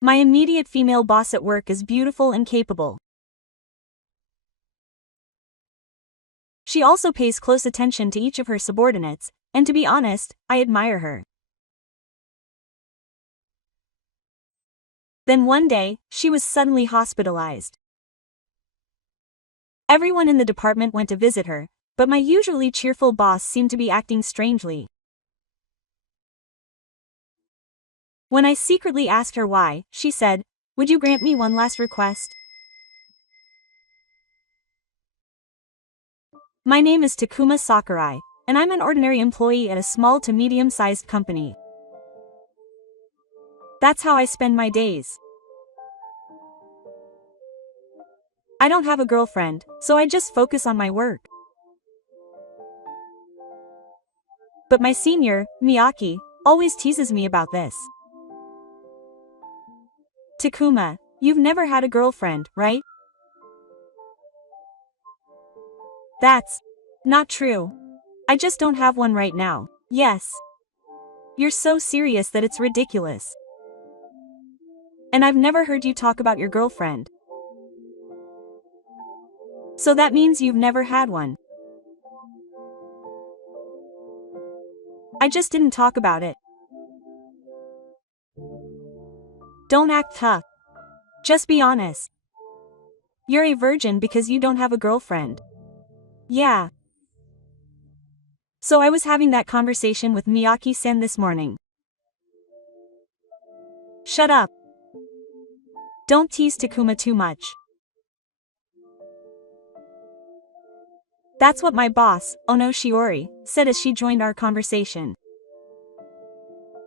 My immediate female boss at work is beautiful and capable. She also pays close attention to each of her subordinates, and to be honest, I admire her. Then one day, she was suddenly hospitalized. Everyone in the department went to visit her, but my usually cheerful boss seemed to be acting strangely. When I secretly asked her why, she said, "Would you grant me one last request?" My name is Takuma Sakurai, and I'm an ordinary employee at a small to medium-sized company. That's how I spend my days. I don't have a girlfriend, so I just focus on my work. But my senior, Miyaki, always teases me about this. Takuma, you've never had a girlfriend, right? That's not true. I just don't have one right now. Yes. You're so serious that it's ridiculous. And I've never heard you talk about your girlfriend. So that means you've never had one. I just didn't talk about it. Don't act tough. Just be honest. You're a virgin because you don't have a girlfriend. Yeah. So I was having that conversation with Miyaki-san this morning. Shut up. Don't tease Takuma too much. That's what my boss, Ono Shiori, said as she joined our conversation.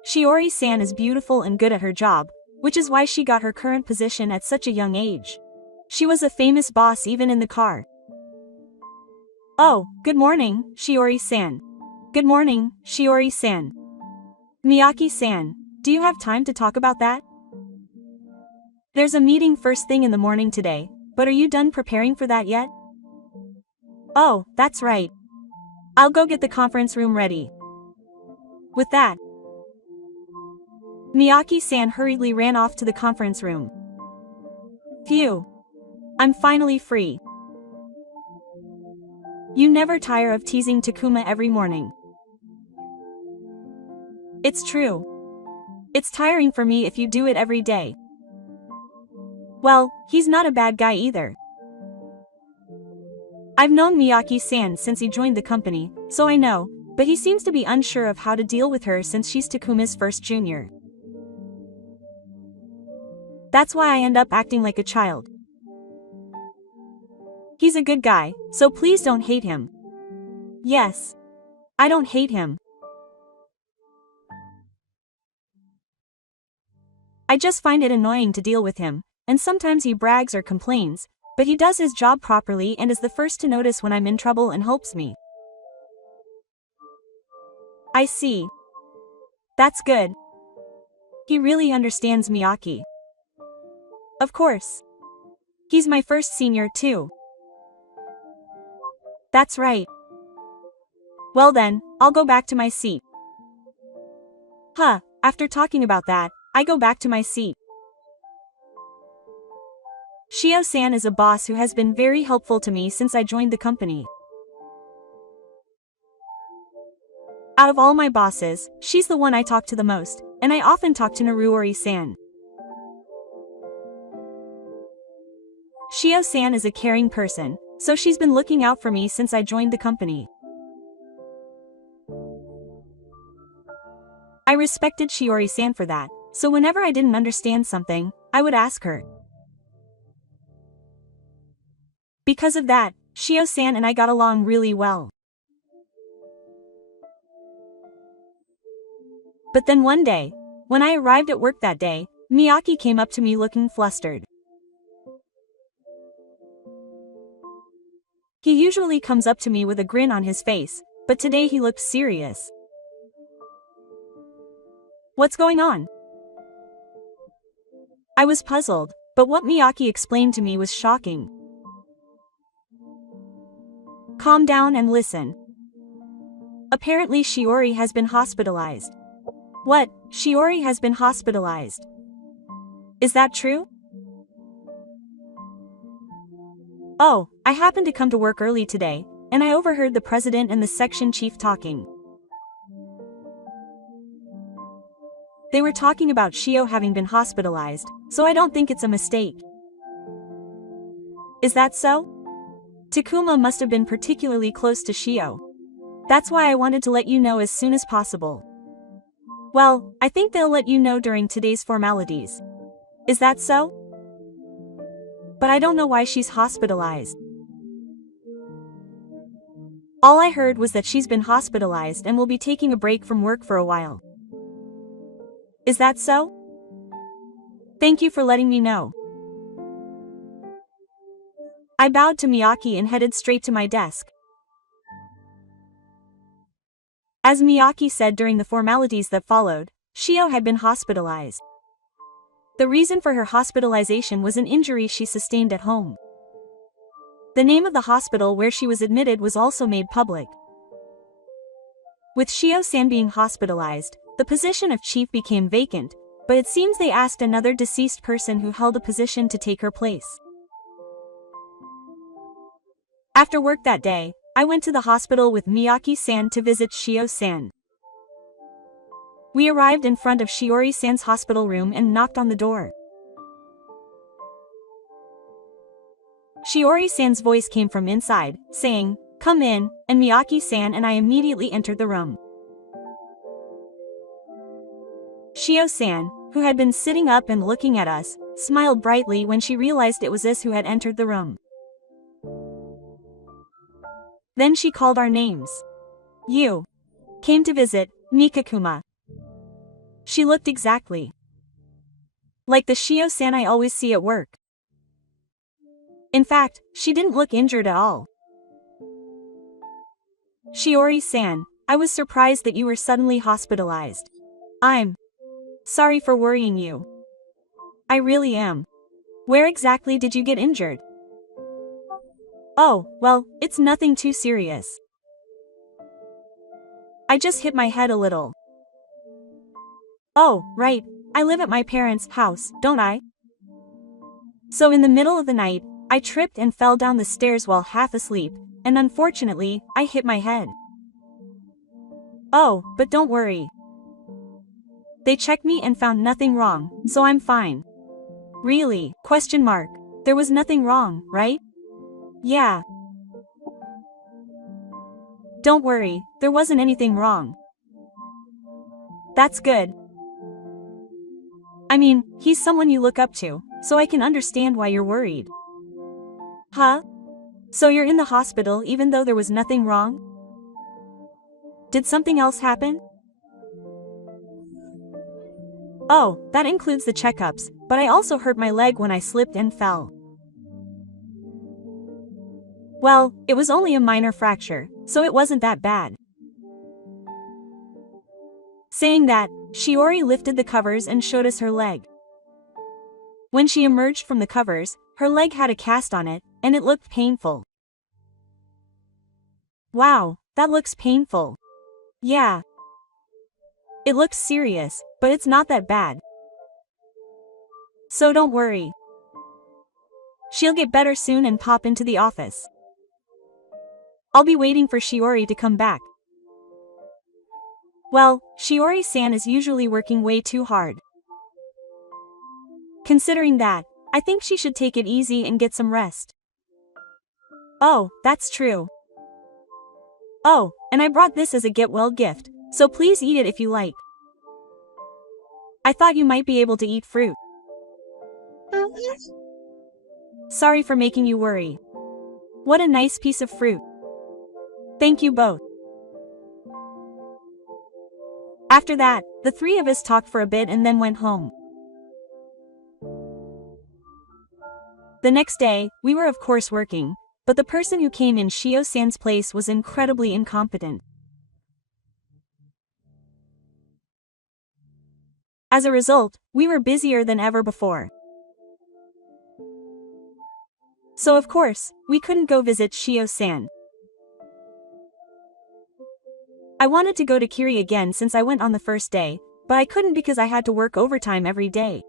Shiori-san is beautiful and good at her job, which is why she got her current position at such a young age. She was a famous boss even in the car. Oh, good morning, Shiori-san. Good morning, Shiori-san. Miyaki-san, do you have time to talk about that? There's a meeting first thing in the morning today, but are you done preparing for that yet? Oh, that's right. I'll go get the conference room ready. With that, Miyaki-san hurriedly ran off to the conference room. Phew. I'm finally free. You never tire of teasing Takuma every morning. It's true. It's tiring for me if you do it every day. Well, he's not a bad guy either. I've known Miyaki-san since he joined the company, so I know, but he seems to be unsure of how to deal with her since she's Takuma's first junior. That's why I end up acting like a child. He's a good guy, so please don't hate him. Yes. I don't hate him. I just find it annoying to deal with him, and sometimes he brags or complains, but he does his job properly and is the first to notice when I'm in trouble and helps me. I see. That's good. He really understands Miyaki. Of course. He's my first senior too. That's right. Well then, I'll go back to my seat. After talking about that, I go back to my seat. Shio-san is a boss who has been very helpful to me since I joined the company. Out of all my bosses, she's the one I talk to the most, and I often talk to Naruori-san. Shio-san is a caring person, so she's been looking out for me since I joined the company. I respected Shiori-san for that, so whenever I didn't understand something, I would ask her. Because of that, Shio-san and I got along really well. But then one day, when I arrived at work that day, Miyaki came up to me looking flustered. He usually comes up to me with a grin on his face, but today he looked serious. What's going on? I was puzzled, but what Miyaki explained to me was shocking. Calm down and listen. Apparently Shiori has been hospitalized. What? Shiori has been hospitalized? Is that true? Oh, I happened to come to work early today, and I overheard the president and the section chief talking. They were talking about Shio having been hospitalized, so I don't think it's a mistake. Is that so? Takuma must have been particularly close to Shio. That's why I wanted to let you know as soon as possible. Well, I think they'll let you know during today's formalities. Is that so? But I don't know why she's hospitalized. All I heard was that she's been hospitalized and will be taking a break from work for a while. Is that so? Thank you for letting me know. I bowed to Miyake and headed straight to my desk. As Miyake said during the formalities that followed, Shio had been hospitalized. The reason for her hospitalization was an injury she sustained at home. The name of the hospital where she was admitted was also made public. With Shio-san being hospitalized, the position of chief became vacant, but it seems they asked another deceased person who held a position to take her place. After work that day, I went to the hospital with Miyake-san to visit Shio-san. We arrived in front of Shiori-san's hospital room and knocked on the door. Shiori-san's voice came from inside, saying, "Come in," and Miyake-san and I immediately entered the room. Shio-san, who had been sitting up and looking at us, smiled brightly when she realized it was us who had entered the room. Then she called our names. "You came to visit Mikakuma." She looked exactly like the Shio-san I always see at work. In fact, she didn't look injured at all. "Shiori-san, I was surprised that you were suddenly hospitalized. I'm sorry for worrying you. I really am. Where exactly did you get injured?" "Oh, well, it's nothing too serious. I just hit my head a little." "Oh, right, I live at my parents' house, don't I? So in the middle of the night, I tripped and fell down the stairs while half asleep, and unfortunately, I hit my head." "Oh, but don't worry. They checked me and found nothing wrong, so I'm fine." "Really? Question mark. There was nothing wrong, right?" "Yeah. Don't worry, there wasn't anything wrong." "That's good. I mean, he's someone you look up to, so I can understand why you're worried." "Huh? So you're in the hospital even though there was nothing wrong? Did something else happen?" "Oh, that includes the checkups, but I also hurt my leg when I slipped and fell." "Well, it was only a minor fracture, so it wasn't that bad." Saying that, Shiori lifted the covers and showed us her leg. When she emerged from the covers, her leg had a cast on it, and it looked painful. "Wow, that looks painful." "Yeah. It looks serious, but it's not that bad. So don't worry. She'll get better soon and pop into the office. I'll be waiting for Shiori to come back." Well, Shiori-san is usually working way too hard. Considering that, I think she should take it easy and get some rest. "Oh, that's true. Oh, and I brought this as a get-well gift, so please eat it if you like. I thought you might be able to eat fruit." "Sorry for making you worry. What a nice piece of fruit. Thank you both." After that, the three of us talked for a bit and then went home. The next day, we were of course working, but the person who came in Shio-san's place was incredibly incompetent. As a result, we were busier than ever before. So of course, we couldn't go visit Shio-san. I wanted to go to Kiri again since I went on the first day, but I couldn't because I had to work overtime every day.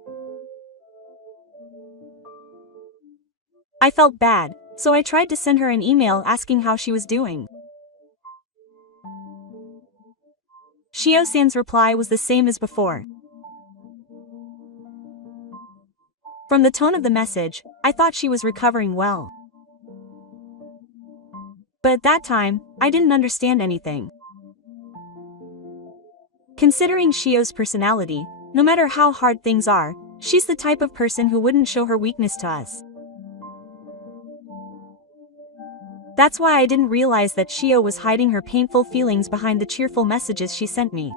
I felt bad, so I tried to send her an email asking how she was doing. Shio-san's reply was the same as before. From the tone of the message, I thought she was recovering well. But at that time, I didn't understand anything. Considering Shio's personality, no matter how hard things are, she's the type of person who wouldn't show her weakness to us. That's why I didn't realize that Shio was hiding her painful feelings behind the cheerful messages she sent me.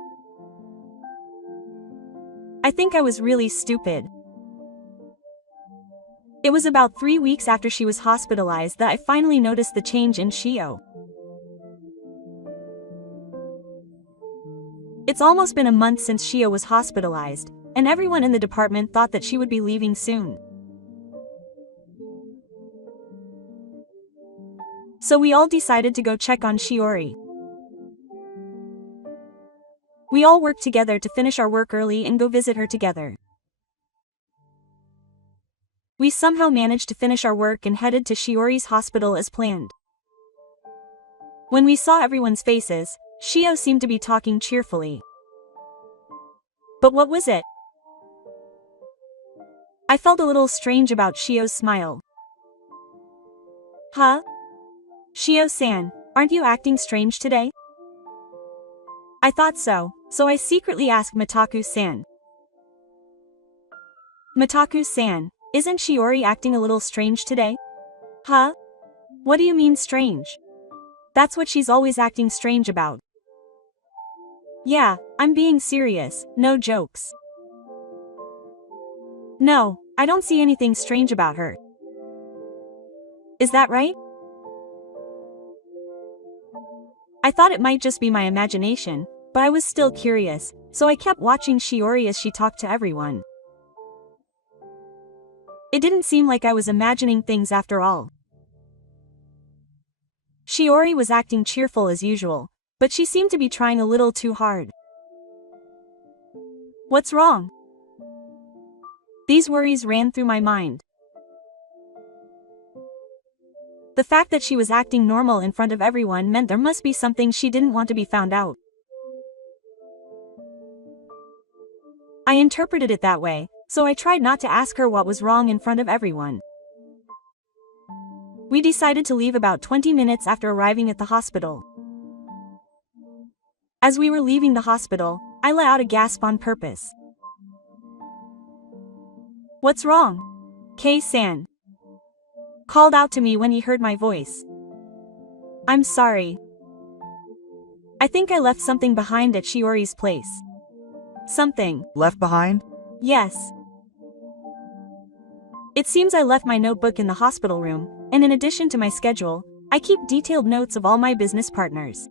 I think I was really stupid. It was about 3 weeks after she was hospitalized that I finally noticed the change in Shio. It's almost been a month since Shio was hospitalized, and everyone in the department thought that she would be leaving soon. So we all decided to go check on Shiori. We all worked together to finish our work early and go visit her together. We somehow managed to finish our work and headed to Shiori's hospital as planned. When we saw everyone's faces, Shio seemed to be talking cheerfully. But what was it? I felt a little strange about Shio's smile. Huh? Shio-san, aren't you acting strange today? I thought so I secretly asked Mitaku-san. Mitaku-san, isn't Shiori acting a little strange today? Huh? What do you mean strange? That's what she's always acting strange about. Yeah, I'm being serious, no jokes. No, I don't see anything strange about her. Is that right? I thought it might just be my imagination, but I was still curious, so I kept watching Shiori as she talked to everyone. It didn't seem like I was imagining things after all. Shiori was acting cheerful as usual, but she seemed to be trying a little too hard. What's wrong? These worries ran through my mind. The fact that she was acting normal in front of everyone meant there must be something she didn't want to be found out. I interpreted it that way, so I tried not to ask her what was wrong in front of everyone. We decided to leave about 20 minutes after arriving at the hospital. As we were leaving the hospital, I let out a gasp on purpose. What's wrong? Kei-san called out to me when he heard my voice. I'm sorry. I think I left something behind at Shiori's place. Something. Left behind? Yes. It seems I left my notebook in the hospital room, and in addition to my schedule, I keep detailed notes of all my business partners.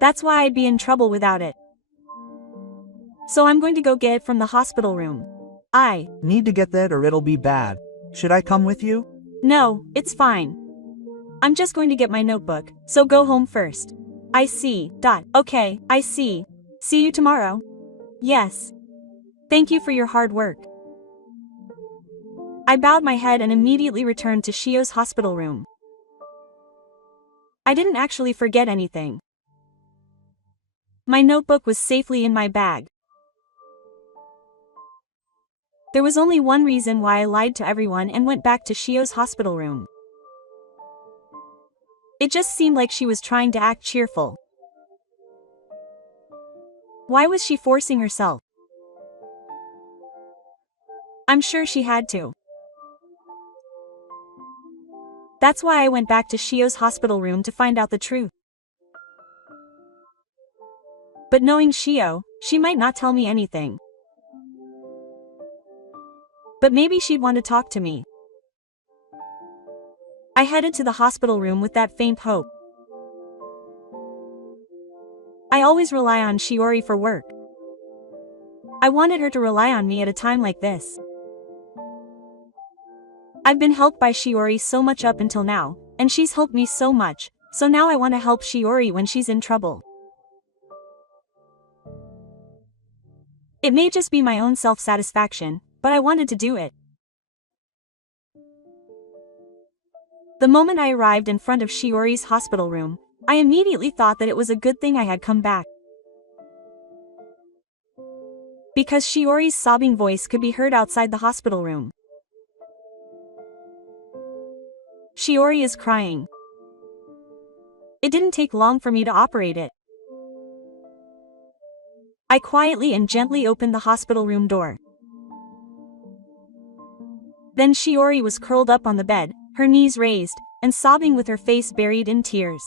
That's why I'd be in trouble without it. So I'm going to go get it from the hospital room. I need to get that or it'll be bad. Should I come with you? No, it's fine. I'm just going to get my notebook, so go home first. I see. Okay, I see. See you tomorrow? Yes. Thank you for your hard work. I bowed my head and immediately returned to Shio's hospital room. I didn't actually forget anything. My notebook was safely in my bag. There was only one reason why I lied to everyone and went back to Shio's hospital room. It just seemed like she was trying to act cheerful. Why was she forcing herself? I'm sure she had to. That's why I went back to Shio's hospital room to find out the truth. But knowing Shio, she might not tell me anything. But maybe she'd want to talk to me. I headed to the hospital room with that faint hope. I always rely on Shiori for work. I wanted her to rely on me at a time like this. I've been helped by Shiori so much up until now, and she's helped me so much, so now I want to help Shiori when she's in trouble. It may just be my own self-satisfaction, but I wanted to do it. The moment I arrived in front of Shiori's hospital room, I immediately thought that it was a good thing I had come back. Because Shiori's sobbing voice could be heard outside the hospital room. Shiori is crying. It didn't take long for me to operate it. I quietly and gently opened the hospital room door. Then Shiori was curled up on the bed, her knees raised, and sobbing with her face buried in tears.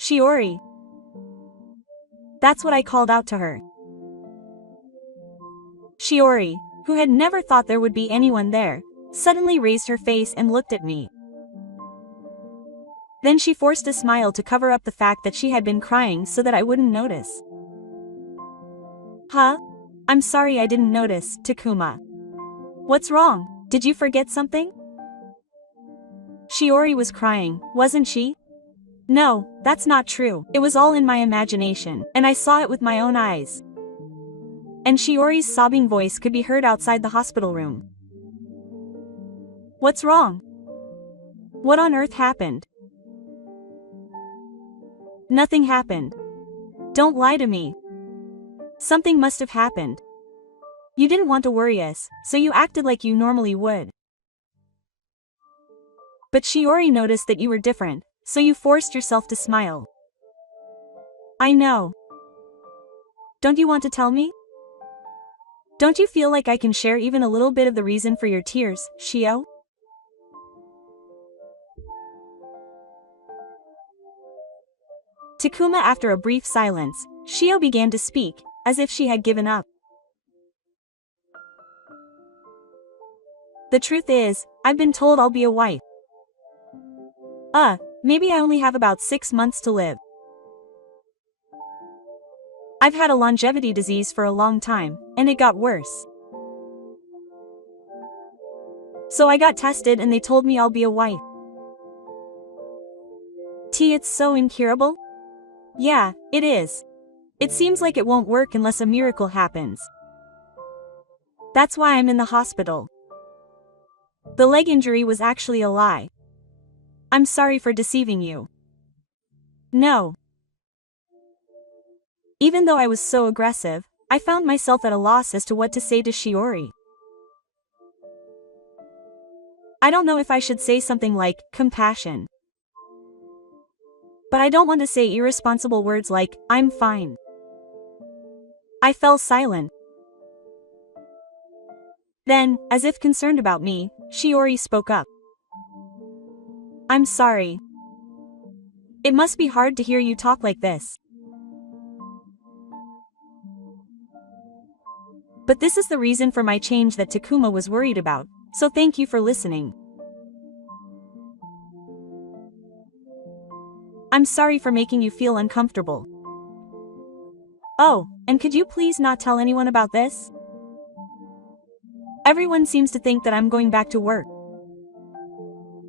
Shiori. That's what I called out to her. Shiori, who had never thought there would be anyone there, suddenly raised her face and looked at me. Then she forced a smile to cover up the fact that she had been crying so that I wouldn't notice. Huh? I'm sorry I didn't notice, Takuma. What's wrong? Did you forget something? Shiori was crying, wasn't she? No, that's not true. It was all in my imagination, and I saw it with my own eyes. And Shiori's sobbing voice could be heard outside the hospital room. What's wrong? What on earth happened? Nothing happened. Don't lie to me. Something must have happened. You didn't want to worry us, so you acted like you normally would. But Shiori noticed that you were different, so you forced yourself to smile. I know. Don't you want to tell me? Don't you feel like I can share even a little bit of the reason for your tears, Shio? Takuma. After a brief silence, Shio began to speak, as if she had given up. The truth is, I've been told I'll be a wife. Maybe I only have about 6 months to live. I've had a longevity disease for a long time, and it got worse. So I got tested and they told me I'll be a wife. It's so incurable? Yeah, it is. It seems like it won't work unless a miracle happens. That's why I'm in the hospital. The leg injury was actually a lie. I'm sorry for deceiving you. No. Even though I was so aggressive, I found myself at a loss as to what to say to Shiori. I don't know if I should say something like compassion. But I don't want to say irresponsible words like, I'm fine. I fell silent. Then, as if concerned about me, Shiori spoke up. I'm sorry. It must be hard to hear you talk like this. But this is the reason for my change that Takuma was worried about, so thank you for listening. I'm sorry for making you feel uncomfortable. Oh, and could you please not tell anyone about this? Everyone seems to think that I'm going back to work.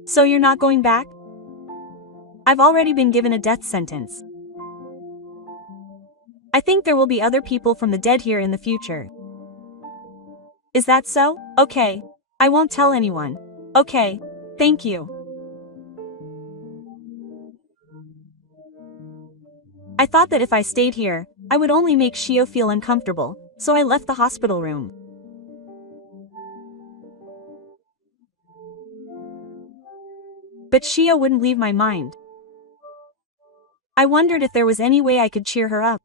So you're not going back? I've already been given a death sentence. I think there will be other people from the dead here in the future. Is that so? Okay. I won't tell anyone. Okay. Thank you. I thought that if I stayed here, I would only make Shio feel uncomfortable, so I left the hospital room. But Shio wouldn't leave my mind. I wondered if there was any way I could cheer her up.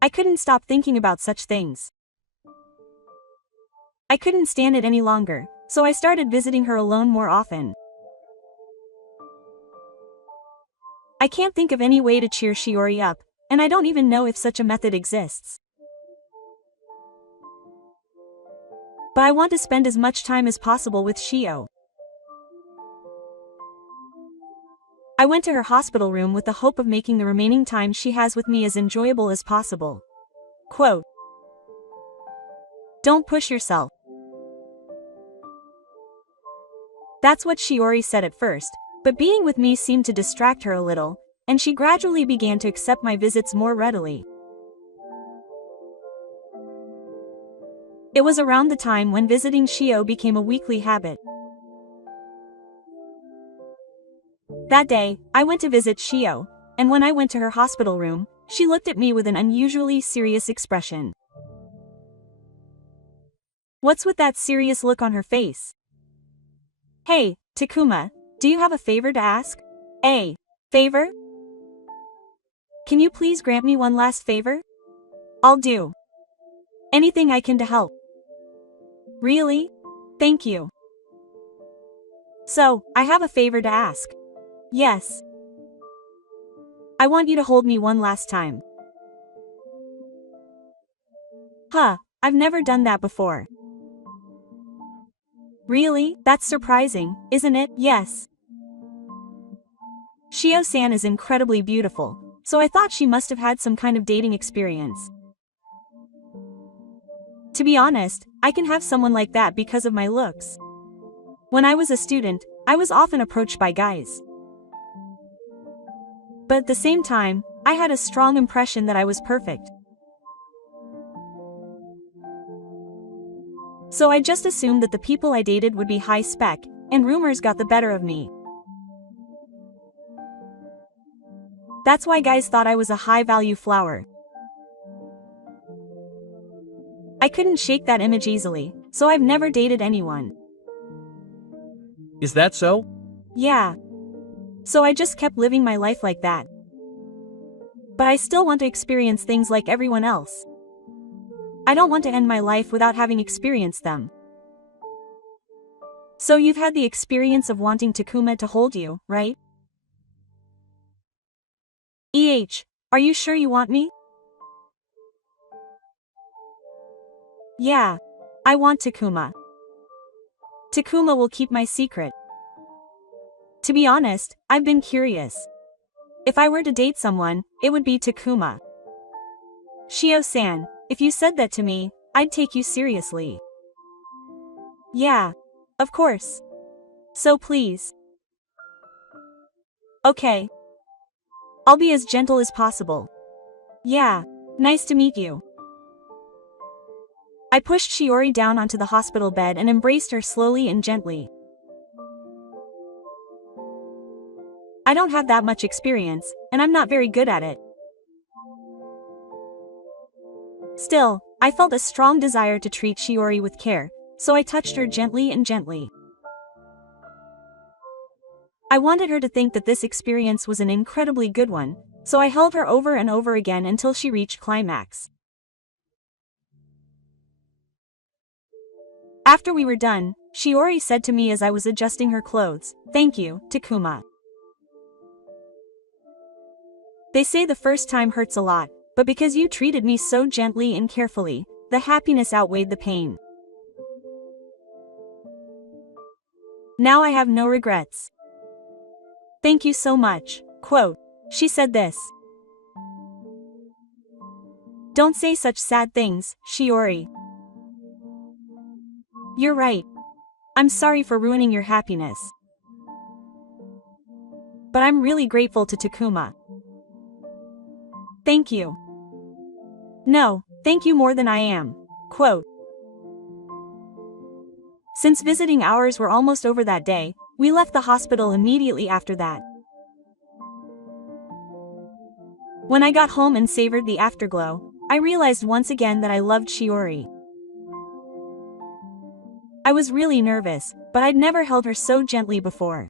I couldn't stop thinking about such things. I couldn't stand it any longer, so I started visiting her alone more often. I can't think of any way to cheer Shiori up, and I don't even know if such a method exists. But I want to spend as much time as possible with Shio. I went to her hospital room with the hope of making the remaining time she has with me as enjoyable as possible. Quote, don't push yourself. That's what Shiori said at first, but being with me seemed to distract her a little, and she gradually began to accept my visits more readily. It was around the time when visiting Shio became a weekly habit. That day, I went to visit Shio, and when I went to her hospital room, she looked at me with an unusually serious expression. What's with that serious look on her face? Hey, Takuma, do you have a favor to ask? A favor? Can you please grant me one last favor? I'll do anything I can to help. Really? Thank you. So, I have a favor to ask. Yes. I want you to hold me one last time. Huh, I've never done that before. Really? That's surprising, isn't it? Yes. Shio-san is incredibly beautiful, so I thought she must have had some kind of dating experience. To be honest, I can have someone like that because of my looks. When I was a student, I was often approached by guys. But at the same time, I had a strong impression that I was perfect. So I just assumed that the people I dated would be high spec, and rumors got the better of me. That's why guys thought I was a high-value flower. I couldn't shake that image easily, so I've never dated anyone. Is that so? Yeah. So I just kept living my life like that. But I still want to experience things like everyone else. I don't want to end my life without having experienced them. So you've had the experience of wanting Takuma to hold you, right? Are you sure you want me? Yeah. I want Takuma. Takuma will keep my secret. To be honest, I've been curious. If I were to date someone, it would be Takuma. Shio-san, if you said that to me, I'd take you seriously. Yeah. Of course. So please. Okay. I'll be as gentle as possible. Yeah. Nice to meet you. I pushed Shiori down onto the hospital bed and embraced her slowly and gently. I don't have that much experience, and I'm not very good at it. Still, I felt a strong desire to treat Shiori with care, so I touched her gently and gently. I wanted her to think that this experience was an incredibly good one, so I held her over and over again until she reached climax. After we were done, Shiori said to me as I was adjusting her clothes, "Thank you, Takuma. They say the first time hurts a lot, but because you treated me so gently and carefully, the happiness outweighed the pain. Now I have no regrets. Thank you so much." Quote. She said this. "Don't say such sad things, Shiori. You're right. I'm sorry for ruining your happiness. But I'm really grateful to Takuma. Thank you. No, thank you more than I am." Quote. Since visiting hours were almost over that day, we left the hospital immediately after that. When I got home and savored the afterglow, I realized once again that I loved Shiori. I was really nervous, but I'd never held her so gently before.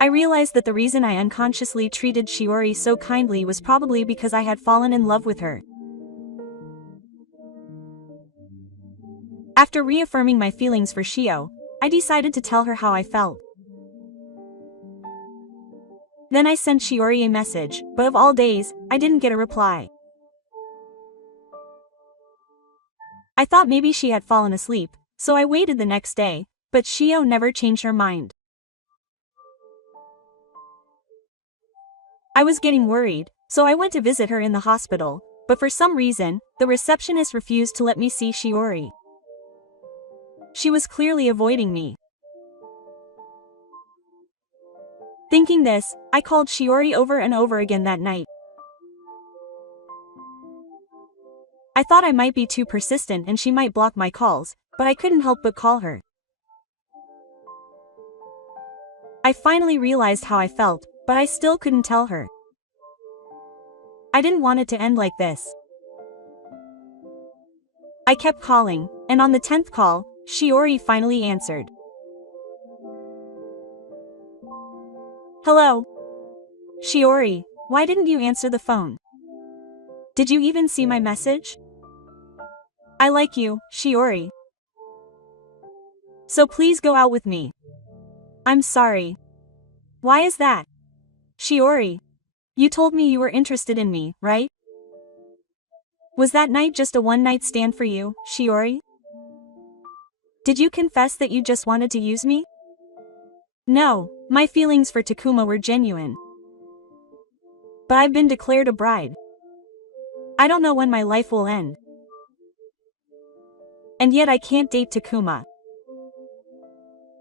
I realized that the reason I unconsciously treated Shiori so kindly was probably because I had fallen in love with her. After reaffirming my feelings for Shio, I decided to tell her how I felt. Then I sent Shiori a message, but of all days, I didn't get a reply. I thought maybe she had fallen asleep, so I waited the next day, but Shio never changed her mind. I was getting worried, so I went to visit her in the hospital, but for some reason, the receptionist refused to let me see Shiori. She was clearly avoiding me. Thinking this, I called Shiori over and over again that night. I thought I might be too persistent and she might block my calls, but I couldn't help but call her. I finally realized how I felt, but I still couldn't tell her. I didn't want it to end like this. I kept calling, and on the 10th call, Shiori finally answered. Hello? Shiori, why didn't you answer the phone? Did you even see my message? I like you, Shiori. So please go out with me. I'm sorry. Why is that? Shiori, you told me you were interested in me, right? Was that night just a one-night stand for you, Shiori? Did you confess that you just wanted to use me? No, my feelings for Takuma were genuine. But I've been declared a bride. I don't know when my life will end. And yet I can't date Takuma.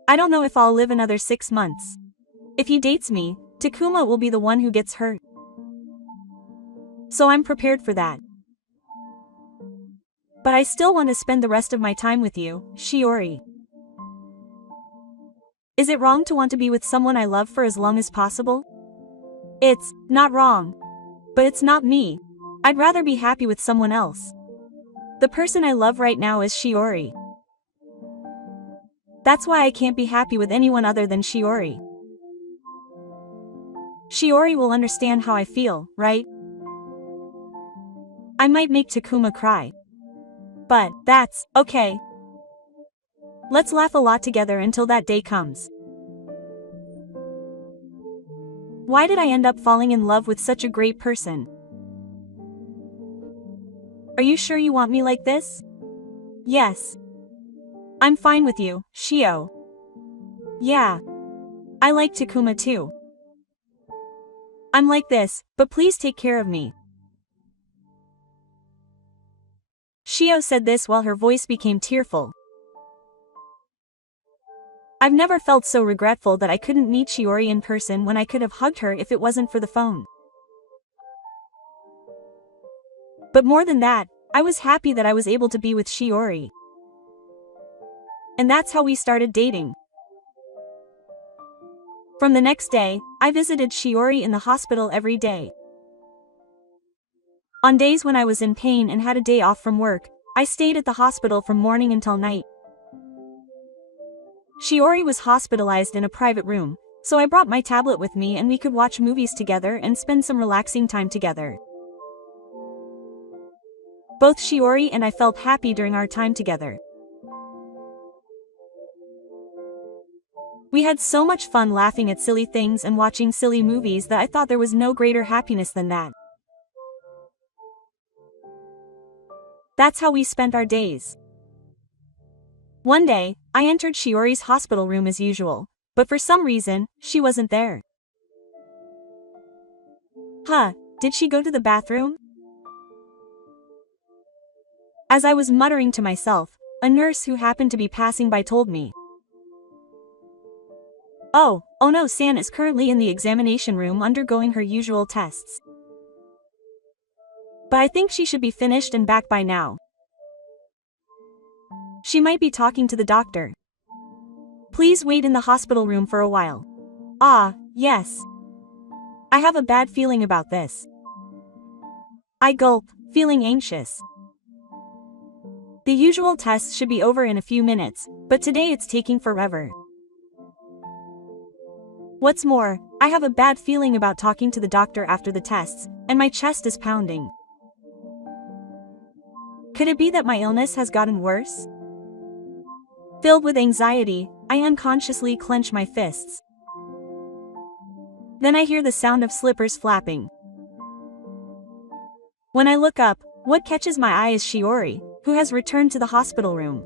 I don't know if I'll live another 6 months. If he dates me, Takuma will be the one who gets hurt. So I'm prepared for that. But I still want to spend the rest of my time with you, Shiori. Is it wrong to want to be with someone I love for as long as possible? It's not wrong. But it's not me. I'd rather be happy with someone else. The person I love right now is Shiori. That's why I can't be happy with anyone other than Shiori. Shiori will understand how I feel, right? I might make Takuma cry. But that's okay. Let's laugh a lot together until that day comes. Why did I end up falling in love with such a great person? Are you sure you want me like this? Yes. I'm fine with you, Shio. Yeah. I like Takuma too. I'm like this, but please take care of me. Shio said this while her voice became tearful. I've never felt so regretful that I couldn't meet Shiori in person when I could have hugged her if it wasn't for the phone. But more than that, I was happy that I was able to be with Shiori. And that's how we started dating. From the next day, I visited Shiori in the hospital every day. On days when I was in pain and had a day off from work, I stayed at the hospital from morning until night. Shiori was hospitalized in a private room, so I brought my tablet with me and we could watch movies together and spend some relaxing time together. Both Shiori and I felt happy during our time together. We had so much fun laughing at silly things and watching silly movies that I thought there was no greater happiness than that. That's how we spent our days. One day, I entered Shiori's hospital room as usual, but for some reason, she wasn't there. Huh, did she go to the bathroom? As I was muttering to myself, a nurse who happened to be passing by told me. Oh no, San is currently in the examination room undergoing her usual tests. But I think she should be finished and back by now. She might be talking to the doctor. Please wait in the hospital room for a while. Ah, yes. I have a bad feeling about this. I gulp, feeling anxious. The usual tests should be over in a few minutes, but today it's taking forever. What's more, I have a bad feeling about talking to the doctor after the tests, and my chest is pounding. Could it be that my illness has gotten worse? Filled with anxiety, I unconsciously clench my fists. Then I hear the sound of slippers flapping. When I look up, what catches my eye is Shiori, who has returned to the hospital room.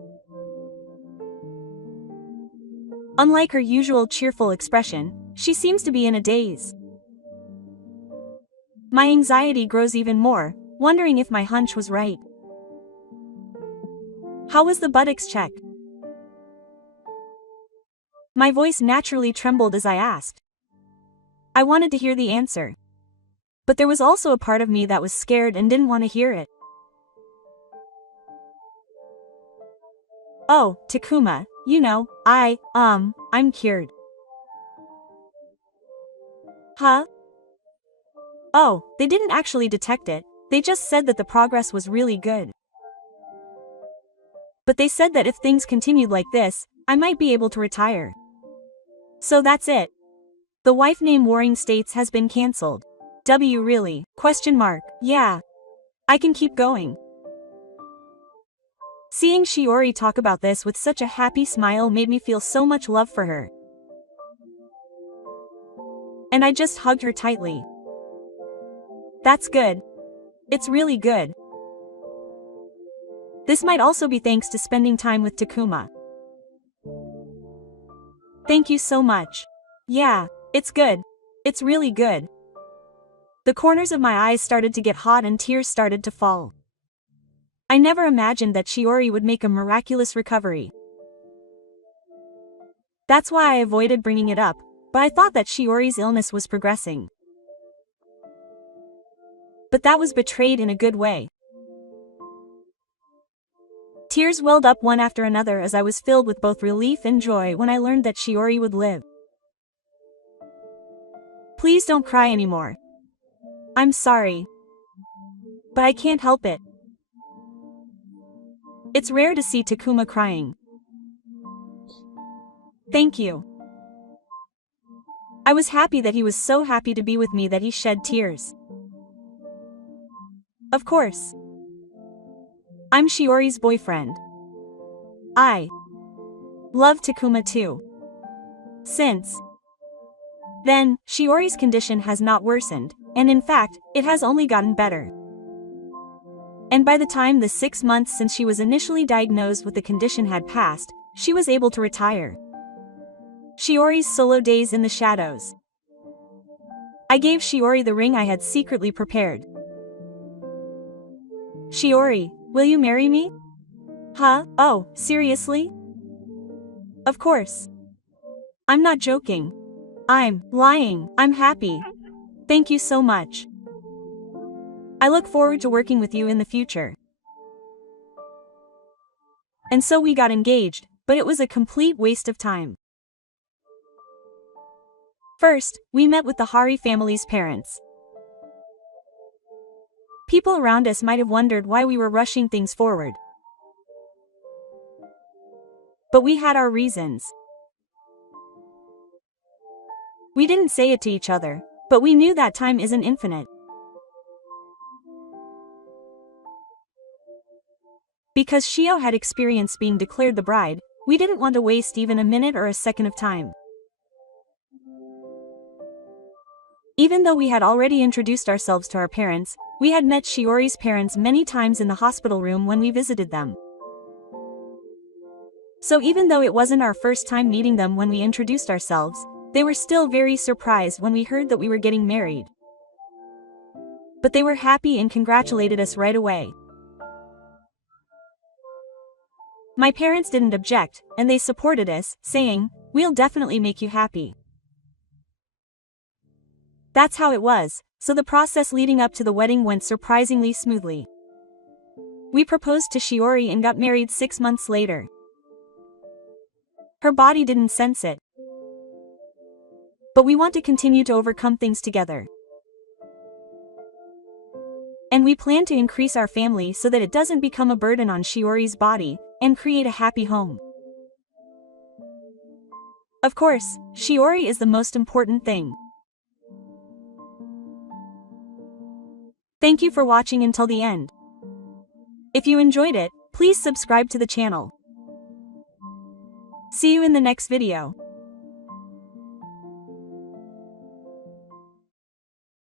Unlike her usual cheerful expression, she seems to be in a daze. My anxiety grows even more, wondering if my hunch was right. How was the buttocks check? My voice naturally trembled as I asked. I wanted to hear the answer. But there was also a part of me that was scared and didn't want to hear it. Oh, Takuma, I'm cured. Huh? Oh, they didn't actually detect it, they just said that the progress was really good. But they said that if things continued like this, I might be able to retire. So that's it. The wife name Warring States has been cancelled. W really? Question mark. Yeah. I can keep going. Seeing Shiori talk about this with such a happy smile made me feel so much love for her. And I just hugged her tightly. That's good. It's really good. This might also be thanks to spending time with Takuma. Thank you so much. Yeah, it's good. It's really good. The corners of my eyes started to get hot and tears started to fall. I never imagined that Shiori would make a miraculous recovery. That's why I avoided bringing it up, but I thought that Shiori's illness was progressing. But that was betrayed in a good way. Tears welled up one after another as I was filled with both relief and joy when I learned that Shiori would live. Please don't cry anymore. I'm sorry. But I can't help it. It's rare to see Takuma crying. Thank you. I was happy that he was so happy to be with me that he shed tears. Of course. I'm Shiori's boyfriend. I love Takuma too. Since then, Shiori's condition has not worsened, and in fact, it has only gotten better. And by the time the 6 months since she was initially diagnosed with the condition had passed, she was able to retire. Shiori's solo days in the shadows. I gave Shiori the ring I had secretly prepared. Shiori, will you marry me? Huh? Oh, seriously? Of course. I'm not joking. I'm lying. I'm happy. Thank you so much. I look forward to working with you in the future. And so we got engaged, but it was a complete waste of time. First, we met with the Hari family's parents. People around us might have wondered why we were rushing things forward. But we had our reasons. We didn't say it to each other, but we knew that time isn't infinite. Because Shio had experienced being declared the bride, we didn't want to waste even a minute or a second of time. Even though we had already introduced ourselves to our parents, we had met Shiori's parents many times in the hospital room when we visited them. So even though it wasn't our first time meeting them when we introduced ourselves, they were still very surprised when we heard that we were getting married. But they were happy and congratulated us right away. My parents didn't object, and they supported us, saying, "We'll definitely make you happy." That's how it was, so the process leading up to the wedding went surprisingly smoothly. We proposed to Shiori and got married 6 months later. Her body didn't sense it. But we want to continue to overcome things together. And we plan to increase our family so that it doesn't become a burden on Shiori's body, and create a happy home. Of course, Shiori is the most important thing. Thank you for watching until the end. If you enjoyed it, please subscribe to the channel. See you in the next video.